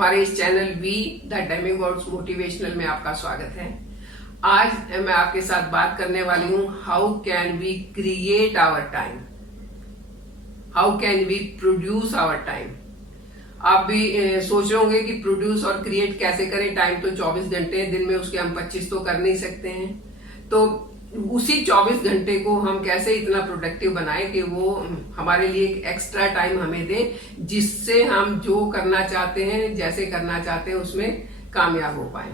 हमारे इस channel we the demigods motivational में आपका स्वागत है। आज मैं आपके साथ बात करने वाली हूँ how can we create our time, how can we produce our time. आप भी सोच रहे होंगे कि प्रोड्यूस और क्रिएट कैसे करें। टाइम तो 24 घंटे हैं, दिन में उसके हम 25 तो कर नहीं सकते हैं। तो उसी 24 घंटे को हम कैसे इतना प्रोडक्टिव बनाएं कि वो हमारे लिए एक एक्स्ट्रा टाइम हमें दे, जिससे हम जो करना चाहते हैं, जैसे करना चाहते हैं, उसमें कामयाब हो पाए।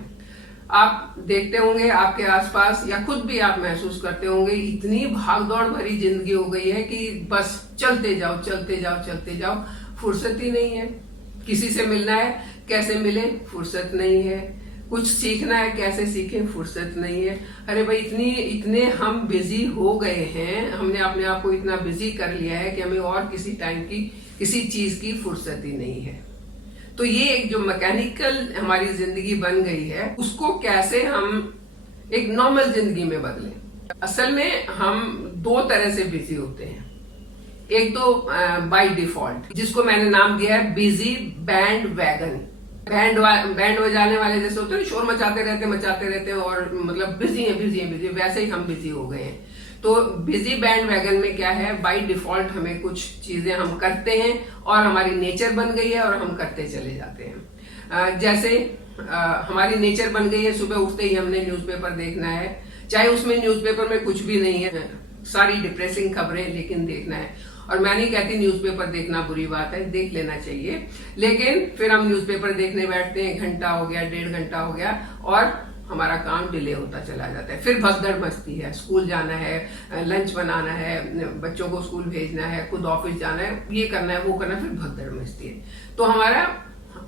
आप देखते होंगे आपके आसपास या खुद भी आप महसूस करते होंगे, इतनी भागदौड़ भरी जिंदगी हो गई है कि बस चलते जाओ चलते जाओ चलते जाओ, फुर्सत ही नहीं है। किसी से मिलना है, कैसे मिले, फुर्सत नहीं है। कुछ सीखना है, कैसे सीखें, फुर्सत नहीं है। अरे भाई, इतने हम बिजी हो गए हैं, हमने अपने आप को इतना बिजी कर लिया है कि हमें और किसी टाइम की, किसी चीज की फुर्सत ही नहीं है। तो ये एक जो मैकेनिकल हमारी जिंदगी बन गई है, उसको कैसे हम एक नॉर्मल जिंदगी में बदलें। असल में हम दो तरह से बिजी होते हैं। एक तो बाय डिफॉल्ट, जिसको मैंने नाम दिया है बिजी बैंड वैगन। बैंड बजाने वाले जैसे होते हैं, शोर मचाते रहते हैं और मतलब बिजी है, वैसे ही हम बिजी हो गए हैं। तो बिजी बैंड वैगन में क्या है, बाय डिफॉल्ट हमें कुछ चीजें हम करते हैं और हमारी नेचर बन गई है और हम करते चले जाते हैं। जैसे हमारी नेचर बन गई है, सुबह उठते ही हमने न्यूज़पेपर देखना है, चाहे उसमें न्यूज़पेपर में कुछ भी नहीं है, सारी डिप्रेसिंग खबरें, लेकिन देखना है। और मैं नहीं कहती न्यूज़पेपर देखना बुरी बात है, देख लेना चाहिए, लेकिन फिर हम न्यूज़पेपर देखने बैठते हैं, घंटा हो गया, 1.5 घंटा हो गया और हमारा काम डिले होता चला जाता है। फिर भगदड़ मचती है, स्कूल जाना है, लंच बनाना है, बच्चों को स्कूल भेजना है, खुद ऑफिस जाना है, ये करना है, वो करना है, फिर भगदड़ मचती है। तो हमारा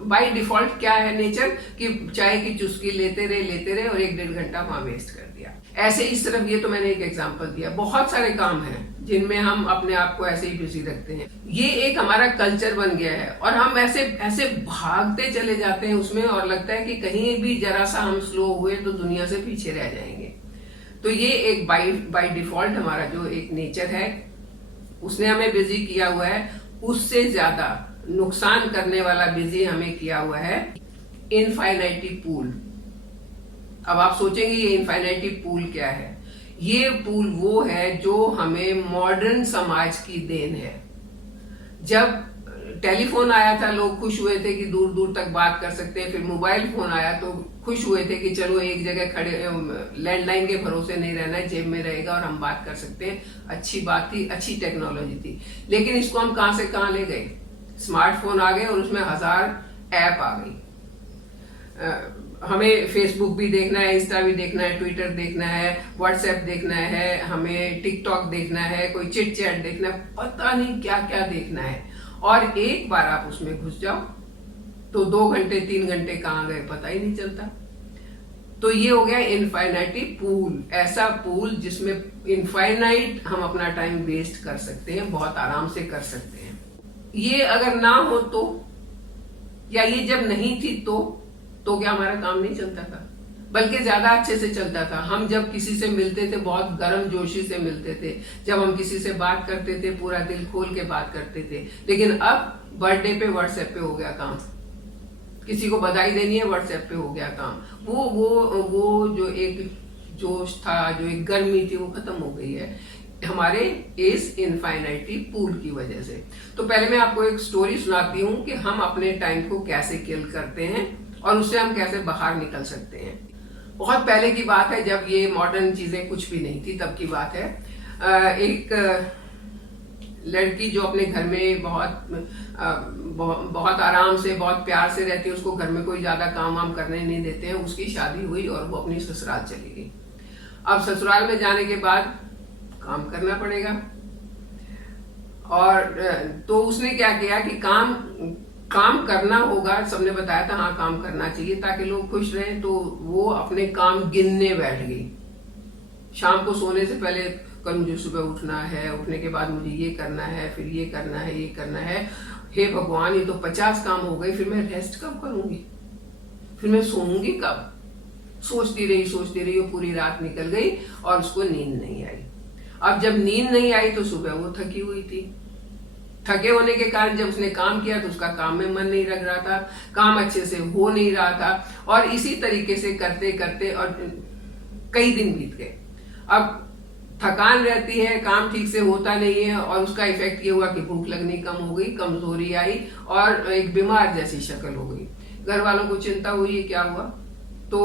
बाय डिफॉल्ट क्या है नेचर, कि चाय की चुस्की लेते रहे और 1-1.5 घंटा वहां वेस्ट कर दिया। ऐसे ही सिर्फ ये तो मैंने एक एग्जांपल दिया, बहुत सारे काम हैं जिनमें हम अपने आप को ऐसे ही बिजी रखते हैं। ये एक हमारा कल्चर बन गया है और हम ऐसे भागते चले जाते हैं उसमें, और लगता है कि कहीं भी जरा सा हम स्लो हुए तो दुनिया से पीछे रह जाएंगे। तो ये एक बाय डिफॉल्ट हमारा जो एक नेचर है, उसने हमें बिजी किया हुआ है। उससे ज्यादा नुकसान करने वाला बिजी हमें किया हुआ है इनफाइनाइटी पूल। अब आप सोचेंगे ये इनफाइनाइटी पूल क्या है। ये पूल वो है जो हमें मॉडर्न समाज की देन है। जब टेलीफोन आया था, लोग खुश हुए थे कि दूर दूर तक बात कर सकते हैं। फिर मोबाइल फोन आया तो खुश हुए थे कि चलो एक जगह खड़े, लैंडलाइन के भरोसे नहीं रहना है, जेब में रहेगा और हम बात कर सकते हैं। अच्छी बात थी, अच्छी टेक्नोलॉजी थी, लेकिन इसको हम कहां से कहां ले गए। स्मार्टफोन आ गए और उसमें 1000 ऐप आ गई। हमें फेसबुक भी देखना है, इंस्टा भी देखना है, ट्विटर देखना है, व्हाट्सएप देखना है, हमें टिकटॉक देखना है, कोई चिट चैट देखना है, पता नहीं क्या क्या देखना है। और एक बार आप उसमें घुस जाओ तो 2 घंटे 3 घंटे कहाँ गए पता ही नहीं चलता। तो ये हो गया इनफाइनाइटी पूल, ऐसा पूल जिसमें इनफाइनाइट हम अपना टाइम वेस्ट कर सकते हैं, बहुत आराम से कर सकते हैं। ये अगर ना हो तो, या ये जब नहीं थी तो क्या हमारा काम नहीं चलता था, बल्कि ज्यादा अच्छे से चलता था। हम जब किसी से मिलते थे बहुत गर्म जोशी से मिलते थे, जब हम किसी से बात करते थे पूरा दिल खोल के बात करते थे। लेकिन अब बर्थडे पे व्हाट्सएप पे हो गया काम, किसी को बधाई देनी है व्हाट्सएप पे हो गया काम। वो जो एक जोश था, जो एक गर्मी थी, वो खत्म हो गई है हमारे इस इनफाइनाइटी पूल की वजह से। तो पहले मैं आपको एक स्टोरी सुनाती हूँ कि हम अपने टाइम को कैसे किल करते हैं और उससे हम कैसे बाहर निकल सकते हैं। बहुत पहले की बात है, जब ये मॉडर्न चीजें कुछ भी नहीं थी, तब की बात है। एक लड़की जो अपने घर में बहुत आराम से, बहुत प्यार से रहती है, उसको घर में कोई ज्यादा काम वाम करने नहीं देते हैं। उसकी शादी हुई और वो अपनी ससुराल चली गई। अब ससुराल में जाने के बाद काम करना पड़ेगा, और तो उसने क्या किया कि काम करना होगा। सबने बताया था हाँ काम करना चाहिए ताकि लोग खुश रहें। तो वो अपने काम गिनने बैठ गई। शाम को सोने से पहले, कल मुझे सुबह उठना है, उठने के बाद मुझे ये करना है, फिर ये करना है, ये करना है। हे भगवान, ये तो 50 काम हो गए, फिर मैं रेस्ट कब करूंगी, फिर मैं सोऊंगी कब। सोचती रही, वो पूरी रात निकल गई और उसको नींद नहीं आई। अब जब नींद नहीं आई तो सुबह वो थकी हुई थी। थके होने के कारण जब उसने काम किया तो उसका काम में मन नहीं लग रहा था, काम अच्छे से हो नहीं रहा था, और इसी तरीके से करते करते और कई दिन बीत गए। अब थकान रहती है, काम ठीक से होता नहीं है, और उसका इफेक्ट ये हुआ कि भूख लगनी कम हो गई, कमजोरी आई और एक बीमार जैसी शक्ल हो गई। घर वालों को चिंता हुई ये क्या हुआ, तो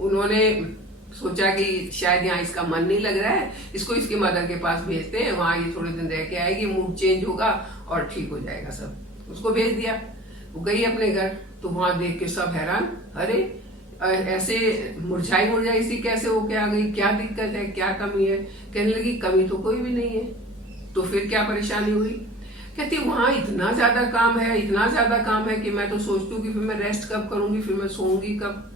उन्होंने सोचा कि शायद यहाँ इसका मन नहीं लग रहा है, इसको इसकी मदर के पास भेजते हैं, वहां ये थोड़े दिन रह के आएगी, मूड चेंज होगा और ठीक हो जाएगा सब। उसको भेज दिया, वो गई अपने घर, तो वहां देख के सब हैरान, अरे ऐसे मुरझाई सी कैसे होके आ गई, क्या दिक्कत है, क्या कमी है। कहने लगी कमी तो कोई भी नहीं है। तो फिर क्या परेशानी हुई, कहती वहां इतना ज्यादा काम है, इतना ज्यादा काम है कि मैं तो सोचती हूँ कि फिर मैं रेस्ट कब करूंगी, फिर मैं सोऊंगी कब।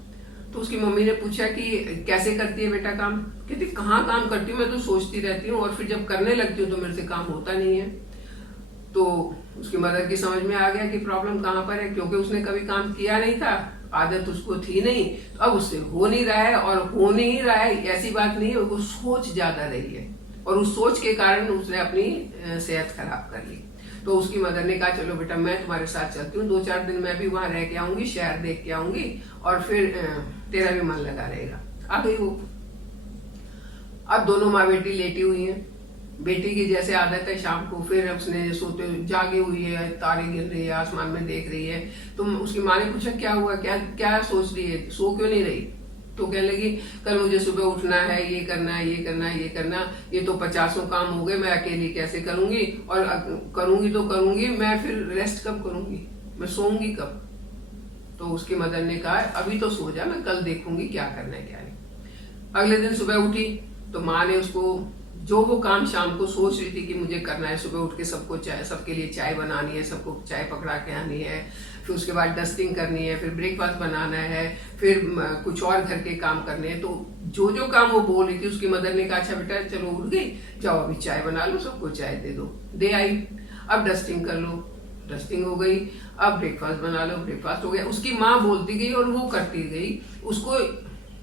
तो उसकी मम्मी ने पूछा कि कैसे करती है बेटा काम, कहती कहाँ काम करती हूँ, मैं तो सोचती रहती हूँ और फिर जब करने लगती हूँ तो मेरे से काम होता नहीं है। तो उसकी मदर की समझ में आ गया कि प्रॉब्लम कहाँ पर है, क्योंकि उसने कभी काम किया नहीं था, आदत उसको थी नहीं, तो अब उससे हो नहीं रहा है, और हो नहीं रहा है ऐसी बात नहीं है, वो सोच ज्यादा रही है और उस सोच के कारण उसने अपनी सेहत खराब कर ली। तो उसकी मदर ने कहा चलो बेटा मैं तुम्हारे साथ चलती हूँ, 2-4 दिन मैं भी वहां रह के आऊंगी, शहर देख के आऊंगी और फिर तेरा भी मन लगा रहेगा। आ गई वो। अब दोनों माँ बेटी लेटी हुई हैं, बेटी की जैसे आदत है शाम को फिर उसने सोते जागी हुई है, तारे गिर रही है, आसमान में देख रही है। तो उसकी माँ ने पूछा क्या हुआ, क्या क्या सोच रही है, सो क्यों नहीं रही। तो कहने लगी कल मुझे सुबह उठना है, ये करना है, ये करना है, ये करना, ये तो 50 काम हो गए, मैं अकेली कैसे करूंगी, और करूंगी तो करूंगी, मैं फिर रेस्ट कब करूंगी, मैं सोऊंगी कब। तो उसकी मदर ने कहा अभी तो सो जा, मैं कल देखूंगी क्या करना है क्या नहीं। अगले दिन सुबह उठी तो माँ ने उसको जो वो काम शाम को सोच रही थी कि मुझे करना है, सुबह उठ के सबको चाय, सबके लिए चाय बनानी है, सबको चाय पकड़ा के आनी है, फिर उसके बाद डस्टिंग करनी है, फिर ब्रेकफास्ट बनाना है, फिर कुछ और घर के काम करने हैं। तो जो जो काम वो बोल रही थी उसकी मदर ने कहा अच्छा बेटा चलो उठ गई, जाओ अभी चाय बना लो, सबको चाय दे दो। दे आई। अब डस्टिंग कर लो, डस्टिंग हो गई। अब ब्रेकफास्ट बना लो, ब्रेकफास्ट हो गया। उसकी माँ बोलती गई और वो करती गई। उसको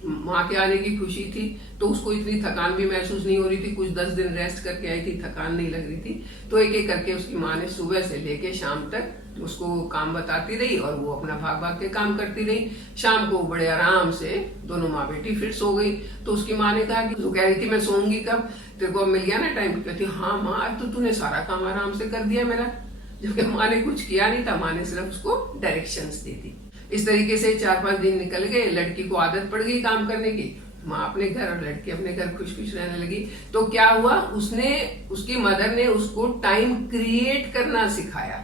माँ के आने की खुशी थी, तो उसको इतनी थकान भी महसूस नहीं हो रही थी, कुछ 10 दिन रेस्ट करके आई थी, थकान नहीं लग रही थी। तो एक एक करके उसकी माँ ने सुबह से लेके शाम तक उसको काम बताती रही और वो अपना भाग भाग के काम करती रही। शाम को बड़े आराम से दोनों माँ बेटी फिर सो गई। तो उसकी माँ ने कहा कि तू कह रही थी मैं सोऊंगी कब, तेरे को मिल गया ना टाइम। कहती हाँ माँ आज तो तूने सारा काम आराम से कर दिया मेरा, जबकि माँ ने कुछ किया नहीं था, माँ ने सिर्फ उसको डायरेक्शंस दी थी। इस तरीके से 4-5 दिन निकल गए। लड़की को आदत पड़ गई काम करने की, माँ अपने घर और लड़की अपने घर खुश खुश रहने लगी। तो क्या हुआ, उसकी मदर ने उसको टाइम क्रिएट करना सिखाया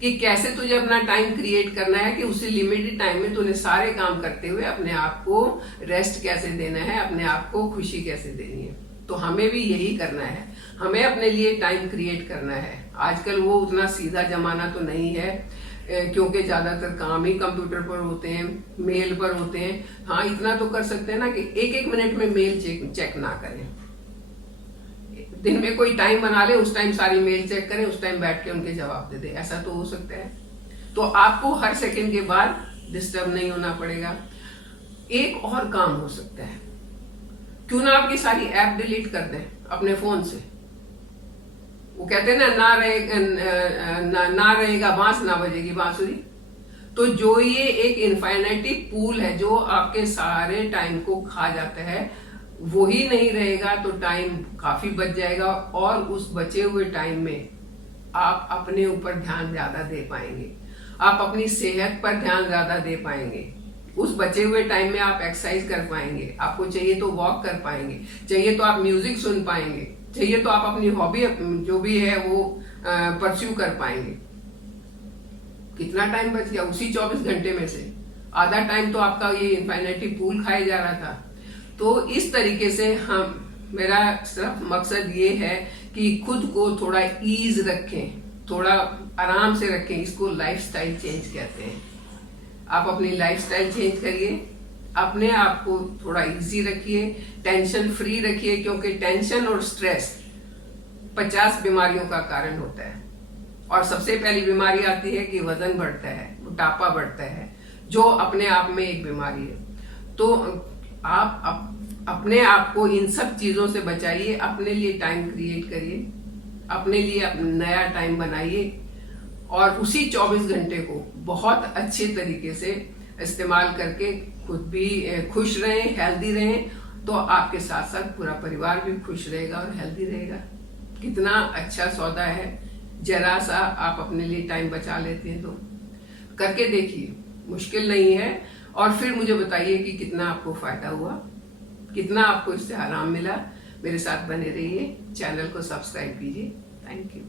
कि कैसे तुझे अपना टाइम क्रिएट करना है, कि उसी लिमिटेड टाइम में तूने सारे काम करते हुए अपने आप को रेस्ट कैसे देना है, अपने आप को खुशी कैसे देनी है। तो हमें भी यही करना है, हमें अपने लिए टाइम क्रिएट करना है। आजकल वो उतना सीधा जमाना तो नहीं है, क्योंकि ज्यादातर काम ही कंप्यूटर पर होते हैं, मेल पर होते हैं। हाँ इतना तो कर सकते हैं ना कि एक एक मिनट में मेल चेक ना करें। दिन में कोई टाइम बना ले, उस टाइम सारी मेल चेक करें, उस टाइम बैठ के उनके जवाब दे दे, ऐसा तो हो सकता है। तो आपको हर सेकंड के बाद डिस्टर्ब नहीं होना पड़ेगा। एक और काम हो सकता है, क्यों ना आपकी सारी ऐप डिलीट कर दें अपने फोन से। वो कहते हैं ना रहेगा बांस ना बजेगी बांसुरी। तो जो ये एक इनफाइनाइटी पूल है जो आपके सारे टाइम को खा जाता है, वो ही नहीं रहेगा तो टाइम काफी बच जाएगा, और उस बचे हुए टाइम में आप अपने ऊपर ध्यान ज्यादा दे पाएंगे, आप अपनी सेहत पर ध्यान ज्यादा दे पाएंगे। उस बचे हुए टाइम में आप एक्सरसाइज कर पाएंगे, आपको चाहिए तो वॉक कर पाएंगे, चाहिए तो आप म्यूजिक सुन पाएंगे, चाहिए तो आप अपनी हॉबी जो भी है वो परस्यू कर पाएंगे। कितना टाइम बच गया, उसी 24 घंटे में से आधा टाइम तो आपका ये इनफाइनाइटी पूल खाए जा रहा था। तो इस तरीके से मेरा सिर्फ मकसद ये है कि खुद को थोड़ा ईज रखें, थोड़ा आराम से रखें। इसको लाइफस्टाइल चेंज कहते हैं। आप अपनी लाइफस्टाइल चेंज करिए, अपने आप को थोड़ा इजी रखिए, टेंशन फ्री रखिए, क्योंकि टेंशन और स्ट्रेस 50 बीमारियों का कारण होता है। और सबसे पहली बीमारी आती है कि वजन बढ़ता है, मोटापा बढ़ता है, जो अपने आप में एक बीमारी है। तो आप अपने आप को इन सब चीजों से बचाइए, अपने लिए टाइम क्रिएट करिए, अपने लिए नया टाइम बनाइए और उसी 24 घंटे को बहुत अच्छे तरीके से इस्तेमाल करके खुद भी खुश रहें, हेल्दी रहें, तो आपके साथ साथ पूरा परिवार भी खुश रहेगा और हेल्दी रहेगा। कितना अच्छा सौदा है, जरा सा आप अपने लिए टाइम बचा लेते हैं तो करके देखिए, मुश्किल नहीं है। और फिर मुझे बताइए कि कितना आपको फायदा हुआ, कितना आपको इससे आराम मिला। मेरे साथ बने रहिए, चैनल को सब्सक्राइब कीजिए। Thank you.